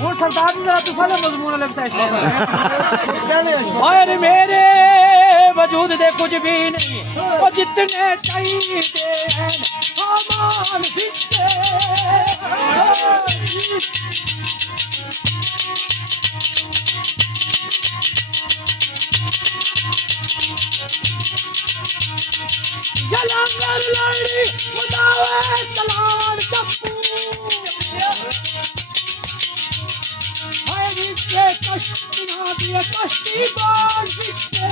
और सरदार जी जरा तुसाले मजमून वाले बसाए और मेरे वजूद दे कुछ भी नहीं और जितने चाहिए हैं सामान बिके लंगर लड़ी मुदावे तलान चप्पू हाय विचे कश्ती ना दिए कश्ती बाल विचे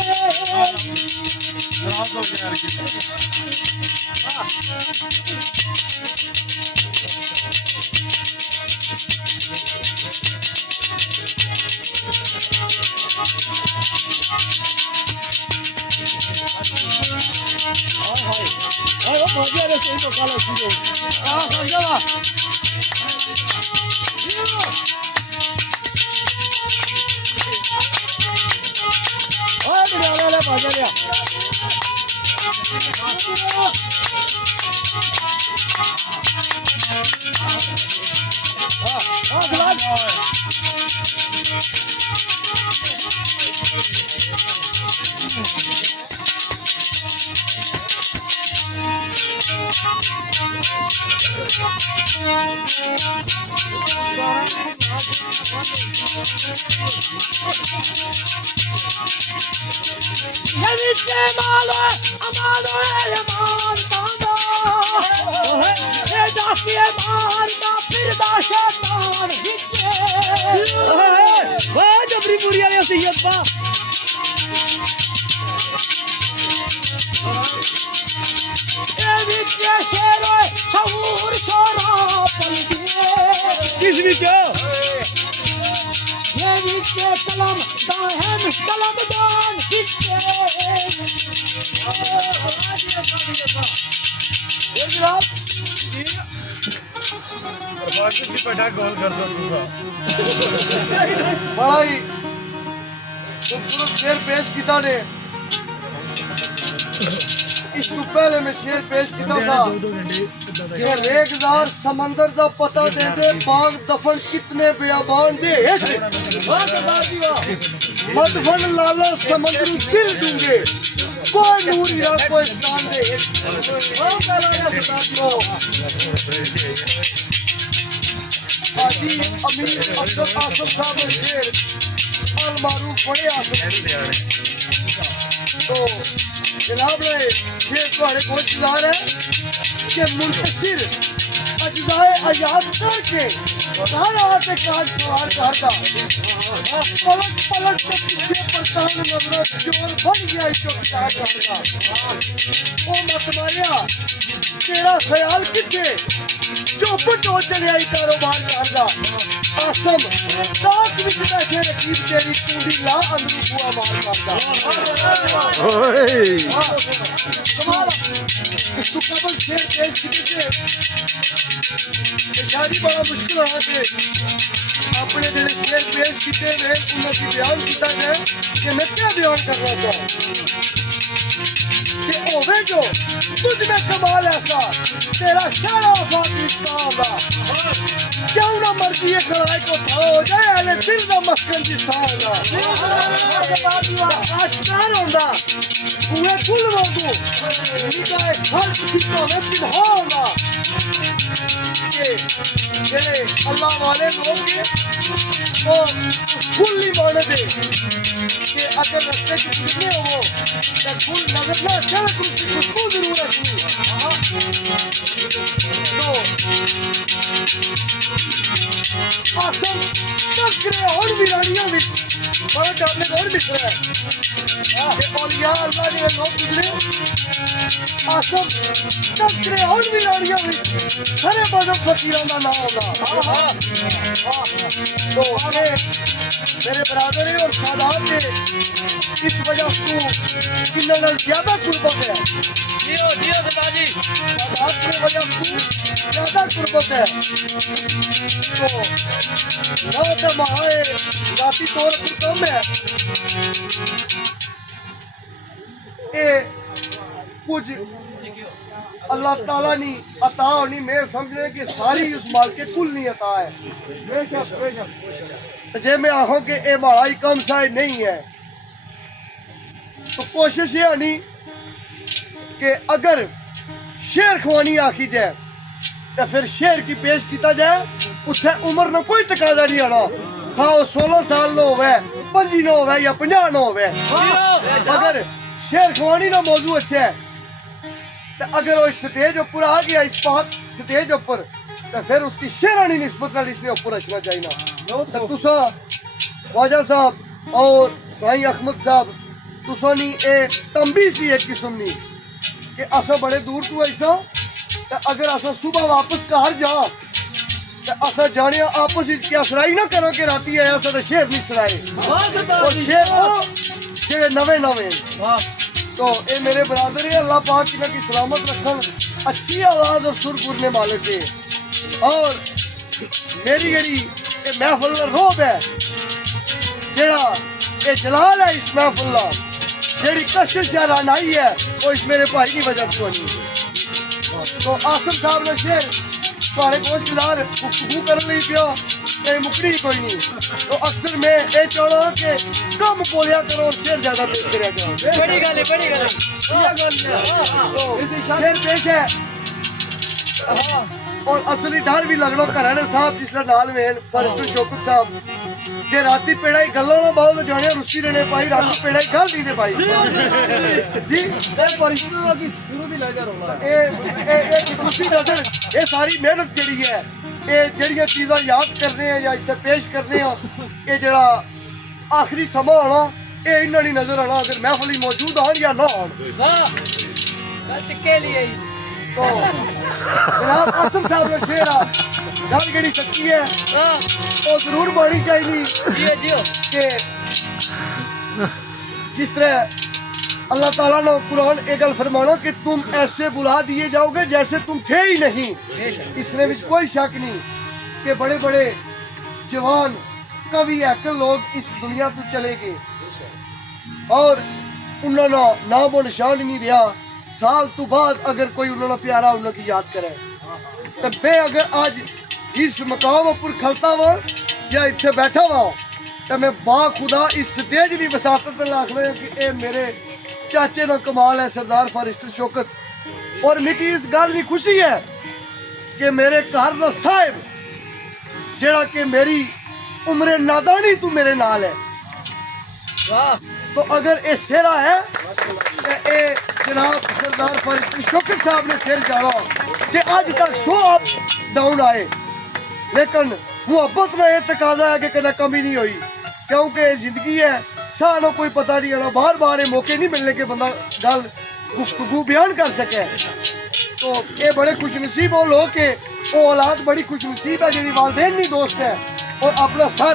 तो काला सीधो समझा ले भाजा लिया ये नीचे मालो अमानो यमान बांधा ये दासिए मारना फिर दा शैतान नीचे वाह जबरी पूरी वाले सैयद बा ये नीचे शेरो शऊर शोरा पल दिए किस नीचे ये नीचे कलम दाहम कलम दान नीचे गोल कर दो बड़ा ही खूबसूरत शेर पेश किया ने इस तो पहले में शेर पेश किया था कि रेगजार समंदर का पता दे दे बाग दफन कितने बेआबान दे मदफन लाला समंदर दिल दूंगे कोई नूर या कोई स्थान दे हाजी अमीर अफजल आसफ साहब ने शेर अल मारूफ बड़े आसफ तो जनाब ने शेर तुम्हारे को इंतजार है कि मुंतशिर अज्जाए आजाद करके सारा आते काज सवार करता पलट पलट के पीछे पलटान नजर जोर बन गया इसको प्यार करता ओ मत मारिया तेरा ख्याल किथे चौपट हो चले आई कारोबार करदा आसम दास विच बैठे रकीब तेरी कुंडी ला अंदरू बुआ मार करदा ओए कमाल तू कबल शेर पेश कीते शादी बड़ा मुश्किल है थे अपने जेडे शेर पेश कीते वे उन्हें बयान किया है कि मैं क्या बयान कर रहा था कि ओवे जो तुझ में कमाल ऐसा तेरा शारा फातिश का होगा क्यों ना मर्जी ये खराई को था हो जाए अले दिल का मस्कन जिस्ता होगा आश्कार होगा हुए कुल वांगू निकाय हर कितना में पिन्हा होगा के जेडे अल्लाह वाले लोग के वो फुल नहीं माने दे कि अगर रस्ते की गुजरने हो तो फुल नजर ना चले तो उसकी खुशबू जरूर रखनी तो आसम तस्करे और वीरानियों में बड़ा डालने और मिश्र है और यार अल्लाह ने लोग गुजरे आसम तस्करे और वीरानियों में सारे बदम फकीरों का नाम होगा तो मेरे बरादरी और सादात ने इस वजह से किन्ना ज्यादा कुर्बत है जियो जियो सरदार जी सादात की वजह से ज्यादा कुर्बत है तो ना तो महाए जाति तौर पर कम है कुछ अल्लाह ताला ने अता होनी, मैं समझ रहे कि सारी उस माल के कुल नहीं अता है। जे मैं आखो कि ये बड़ा ही कम शायद नहीं है, तो कोशिश ये आनी कि अगर शेर खवानी आखी जाए तो फिर शेर की पेश किया जाए, उत्थे उम्र ना कोई तकाजा नहीं आना, खाओ 16 साल न होवे, 25 न होवे या 50 न होवे। अगर शेर खवानी ना मौजू अच्छा है, तो अगर वो स्टेज ऊपर आ गया, इस पाक स्टेज ऊपर, तो फिर उसकी शेरानी निस्बत नाल इसने ऊपर रचना चाहिए। तो तुसा ख्वाजा साहब और साईं अहमद साहब, तुसा नी ए तंबी सी एक किस्म नी कि असा बड़े दूर तो ऐसा, तो अगर असा सुबह वापस घर जा तो असा जाने आपस में क्या सराई ना करो कि राती आया सा तो शेर नहीं सराए, और शेर वो जेड़े नवे नवे। तो ये मेरे बरादर है, अल्लाह पाक इन्हें की सलामत रखन, अच्छी आवाज़ और सुर पुरने वाले थे। और मेरी जेड़ी ये महफिल का रोब है, जेड़ा ये जलाल है इस महफिल का, जेड़ी कशिश या रानाई है, वो इस मेरे भाई की वजह तो नहीं। तो आसिम साहब ने शेर तुम्हारे कोच गुजार गुफ्तगू कर ली पियो, कहीं मुकरी कोई नहीं। तो अक्सर मैं ये चाहना कि कम बोलिया करो और शेर ज्यादा पेश करिया करो। बड़ी गल है, बड़ी गल तो शेर पेश है, और असली डर भी लगना घराने साहब जिसने नाल में फरिश्ते शौकत साहब के राती पेड़ा ही गल्लों ना बहुत जाने रुसी रहने पाई, राती पेड़ा ही गल नहीं दे पाई जी। फरिश्तों की शुरू भी ले जा रहा ए खुशी नजर, ये सारी मेहनत जड़ी है, ये जड़ियां चीज़ां याद करने हैं या इत्थे पेश करने हैं, ये जड़ा आखिरी समा होना, ये इन्ना नहीं नजर आना अगर महफिल मौजूद आन या ना आन। के लिए तो जनाब आसिम साहब ने शेर आ गल केड़ी सच्ची है, वो जरूर बोलनी चाहिए कि जिस तरह अल्लाह ताला ने कुरान एक गल फरमाना कि तुम ऐसे बुला दिए जाओगे जैसे तुम थे ही नहीं। इसमें भी कोई शक नहीं कि बड़े बड़े जवान कवि अकल लोग इस दुनिया तो चले गए और उन्होंने नाम और निशान ही नहीं रहा। साल तो बाद अगर कोई उन्होंने प्यारा उन्होंने याद करे, तो मैं अगर आज इस मकाम पर खलता हुआ या इतने बैठा हुआ, तो मैं बा खुदा इस स्टेज की वसात लाख रहा कि ये मेरे चाचे का कमाल है, सरदार फरिश्ते शौकत। और मिकी इस गल की खुशी है कि मेरे घर का साहिब जेड़ा कि मेरी उम्र नादानी तू मेरे नाल है। तो अगर ये सेरा है तो ये जनाब सरदार फरिश्ते शौकत साहब ने सिर जाना कि आज तक 100 अप डाउन आए, लेकिन मुहब्बत में यह तकाजा है कि कदा कमी नहीं हुई, क्योंकि जिंदगी है, सानों कोई पता नहीं आना, बार बार ये मौके नहीं मिलने के बंदा गल गुफ्तगू बयान कर सके। तो ये बड़े खुशनसीब हो लोग कि वो औलाद बड़ी खुशनसीब है जी वालदेन नहीं दोस्त है और अपना सर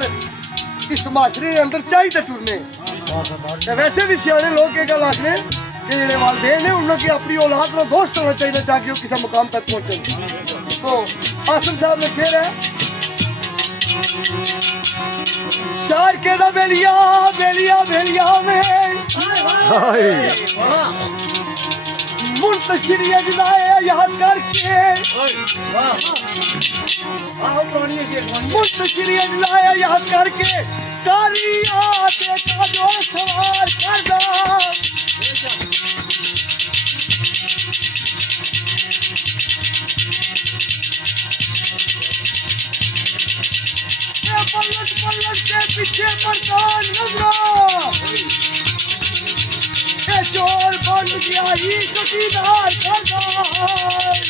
इस माशरे के अंदर चाहिए टुरने। तो वैसे भी सियाने लोग ये गल आखने कि जो वालदेन है उन्होंने अपनी औलाद का दोस्त होना चाहिए ताकि वो किसी मुकाम तक पहुंचे। तो आसिम साहब ने शेर है, शार के दा बेलिया बेलिया बेलिया में मुंतशिर अजलाए याद करके, मुंतशिर अजलाए याद करके कालिया के काजो सवार कर दा। पलट पलट के पीछे मर्दान नजरा, ये चोर बन गया ही चौकीदार सरदार।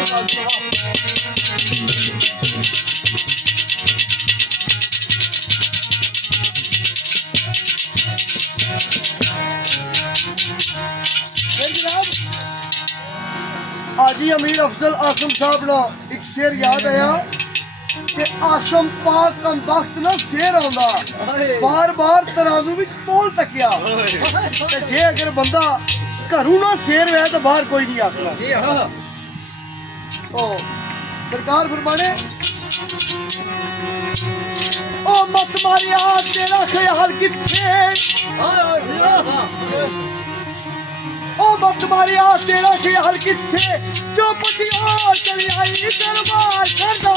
आज ही अमीर अफजल आसम साहब ना एक शेर याद आया कि आसम पाक कम वक्त ना शेर आंदा बार बार तराजू विच तोल तकिया ते जे अगर बंदा घरों ना शेर वे तो बाहर कोई नहीं आखना ओ सरकार फरमाने ओ मत मारिया तेरा ख्याल किथे ओ मत मारिया तेरा ख्याल किथे चुप दियो चली आई दरबार करदा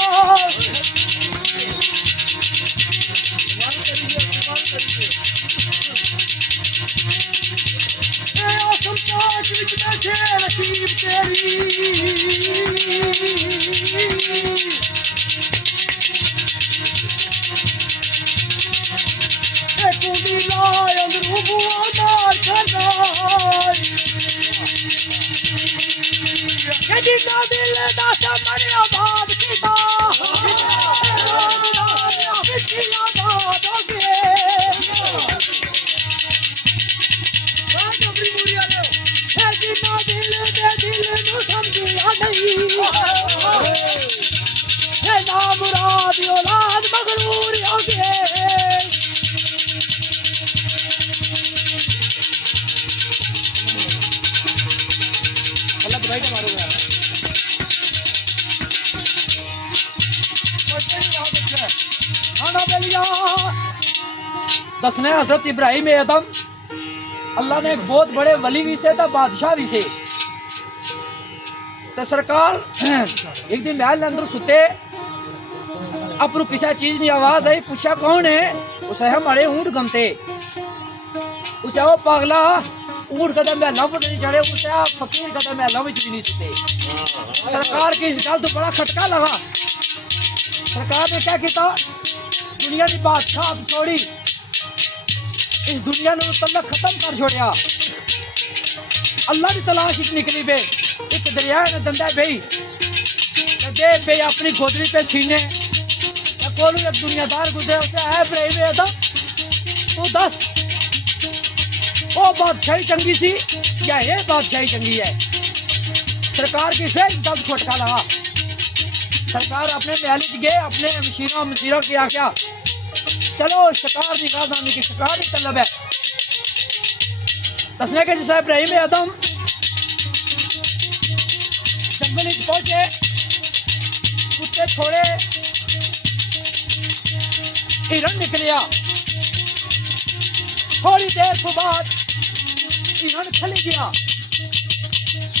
ए आसम पाक विच बैठे रकीब तेरी ए कुंडी लाए अंदरू बुआ मार करदा जिन्ना दिल दा समण आबाद कीता मिट्टियां आबाद हो गए जिन्ना दिल दे दिल नू समझिया नहीं ना मुराद औलाद मगरूर हो गए अल्लाह भाई का मारो यार दसने हजरत इब्राहिम आदम अल्लाह ने एक बहुत बड़े वली भी से था बादशाह भी से तो सरकार एक दिन महल के अंदर सुते अपरू किसी चीज की आवाज आई पूछा कौन है उसे हमारे ऊंट गमते उसे वो पागला ऊंट कदम महलों पर नहीं चढ़े उसे फकीर कदम महलों में भी नहीं सुते सरकार की इस गल तो बड़ा खटका लगा सरकार ने क्या किया दुनिया की बादशाह छोड़ी इस दुनिया ने तलक खत्म कर छोड़िया अल्लाह की तलाश एक निकली बे एक दरिया ने दंदा बई दे पे अपनी गोदरी पे सीने कोलू एक दुनियादार गुजरे उसे है इब्राहिम आदम तू दस वो बादशाही चंगी सी या ये बादशाही चंगी है सरकार की फिर दर्द फटका लगा सरकार अपने महल गए अपने मशीरों की आख्या चलो शिकार की राजधानी की शिकार की तलब है दसने के जिस इब्राहिम आदम जंगल पहुंचे कुत्ते छोड़े हिरन निकलिया थोड़ी देर के बाद हिरन चली गया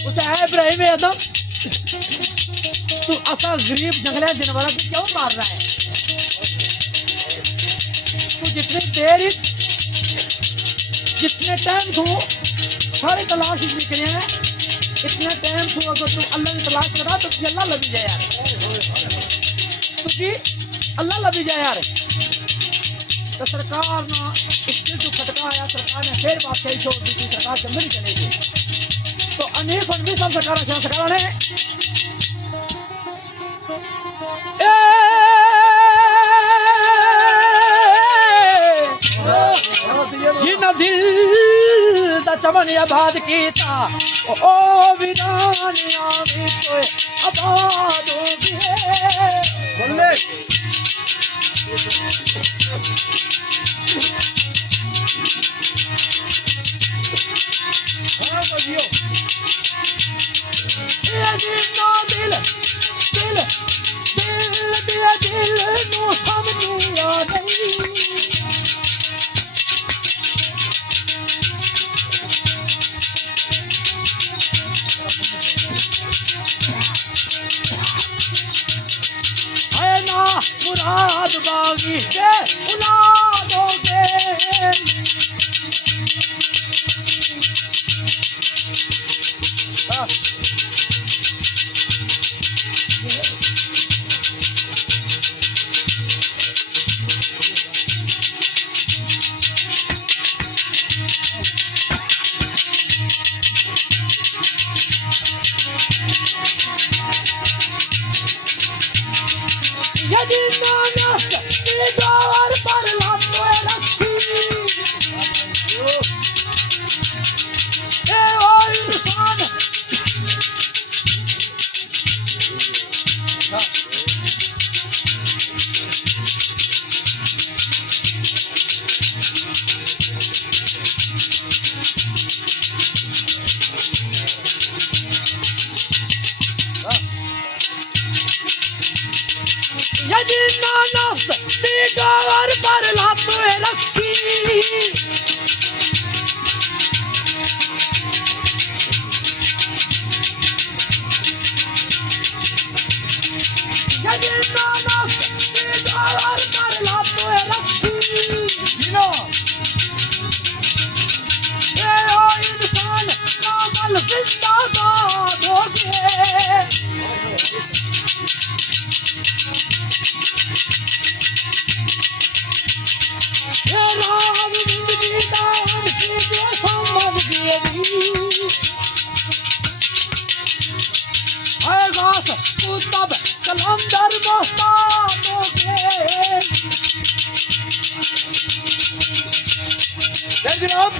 उसे है इब्राहिम आदम तू असा गरीब जंगल जानवर को क्यों मार रहा है तू जितने टाइम तू सारे तलाश निकले हैं इतने टाइम तू अगर तू अल्लाह की तलाश करा तो अल्लाह लभी जाए यार क्योंकि अल्लाह लभी जाए यार तो सरकार ना इसके जो खटका आया सरकार ने फिर बात छोड़ दी थी सरकार जंगल चलेगी तो अनेक फंडी सब सरकार ने जिन दिल दा चमन आबाद कीता ओ विदानिया विच आबाद हो गए बोले हां बोलियो ये दिल दिल दिल दिल दिल नु समझिया नहीं मुराद बागी के औलादोगे यजिना नस डोर पर लातो रखी ए ओ इंसान यजिना नस डोर पर लातो रखी यजिना नस डोर पर लातो रखी जीना ए ओ इंसान कामल जिंदाबाद हो गए तब कलंदर मोहताज हो गए जनाब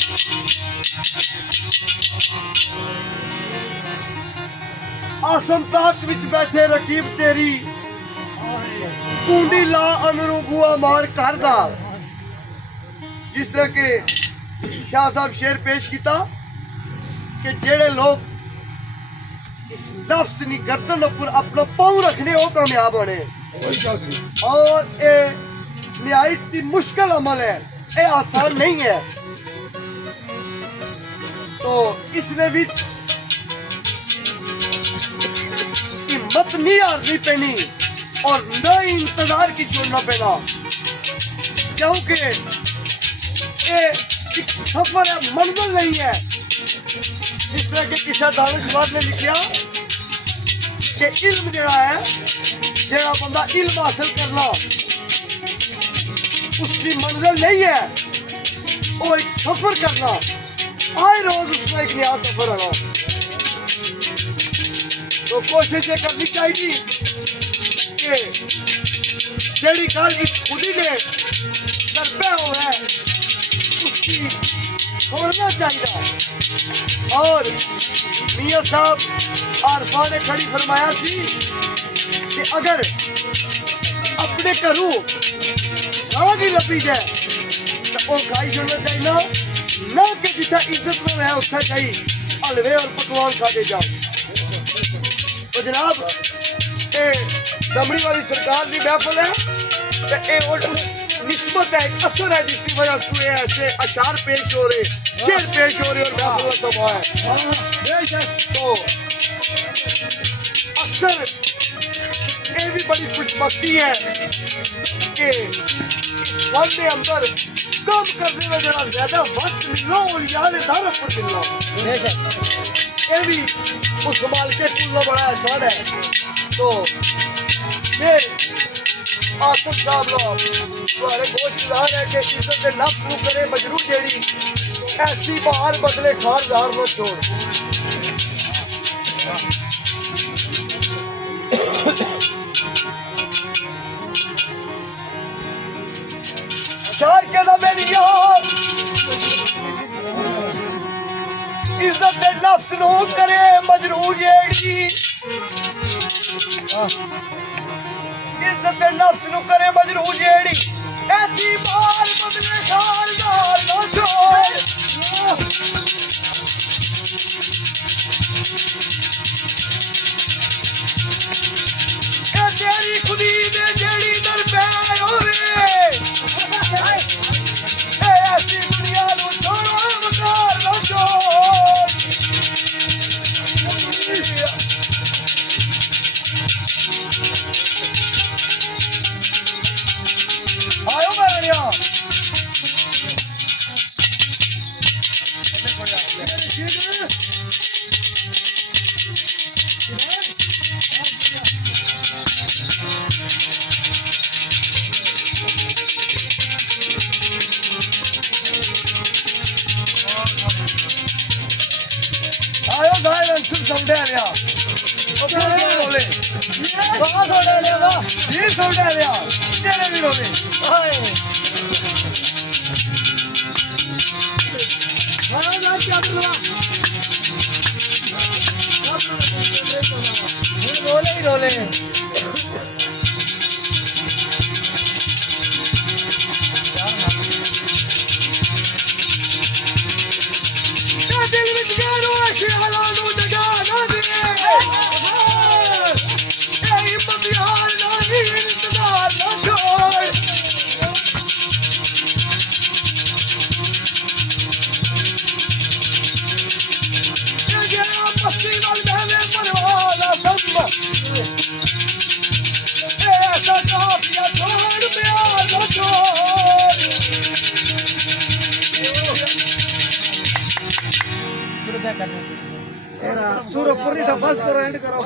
आसम ताक विच बैठे रकीब तेरी कुंडी ला अंदरों बुआ मार करदा जिस तरह के शाह साहब शेर पेश किया कि जेड़े लोग इस नफ्स नी गर्दन पर अपना पाँव रखने वो कामयाब होने और ये निहायत ही मुश्किल अमल है ये आसान नहीं है तो इसने भी हिम्मत नहीं हारनी पैनी और न इंतजार की छोड़ना पैना क्योंकि ये एक सफर है मंजिल नहीं है जिस तरह के किसा दानिशवर ने लिखा कि इल्म जड़ा है जड़ा बंदा इल्म हासिल करना उसकी मंजिल नहीं है वो एक सफर करना आए रोज उसका एक नया सफर आना तो कोशिश ये करनी चाहिए कि जेड़ी गल इस खुदी ने करपे हो है उसकी छोड़ना चाहिए और मियाँ साहब आरफा ने खड़ी फरमाया सी कि अगर अपने घरों साग ही लपी जाए तो वो खाई छोड़ना चाहिए ना कि जितना इज्जत में है उत्थे चाहिए हलवे और पकवान खाते जाओ तो जनाब ये दमड़ी वाली सरकार की महफिल है तो ये उस निस्बत है एक असर है जिसकी वजह से ऐसे अशार पेश हो रहे शेर पेश हो रहे और महफिल का सभा है तो अक्सर ये भी बड़ी खुशबख्ती है कि इस फन के अंदर काम करने में जरा ज्यादा वक्त मिलो और याद दारत पर मिलना ये भी उस मालिक कुल्ला बड़ा एहसान है तो फिर आसिफ साहब लोग तुम्हारे गोश्तदार है कि इज्जत नफ्स को करे मजरू जेड़ी ऐसी बाहर बदले खारदार न छोड़ शार के ना मेरी यार इज्जत नफ्स नो करे मजरू जेड़ी इज्जत नफ्स नु करे मजरू जेड़ी ऐसी बार बदले खारदार न छोड़ ए तेरी खुदी दे जेड़ी दर पे हो रे ए ऐसी दुनिया नु छोड़ो मकार न छोड़ आयो मेरिया आयो दायरन सुन समझे लिया रोले ਵਾਹ ਛੋੜੇ ਲਿਆ ਵਾ ये सोडा लिया तेरे भी रोले ਹਾਏ हाँ ना क्या करवा ਰੋਲੇ ਹੀ ਰੋਲੇ क्या दिल में गानो आके हलानो जगा ना दे ए हिम्मत यार नहीं इंतजार ना छोड़ ये गया मस्ती वाल महले परवाना सब ऐसा काफिया छोड़ प्यार ना छोड़ ਸੁਰਦਾ ਕਰਨੇ सुरपुरी था बस करो एंड करो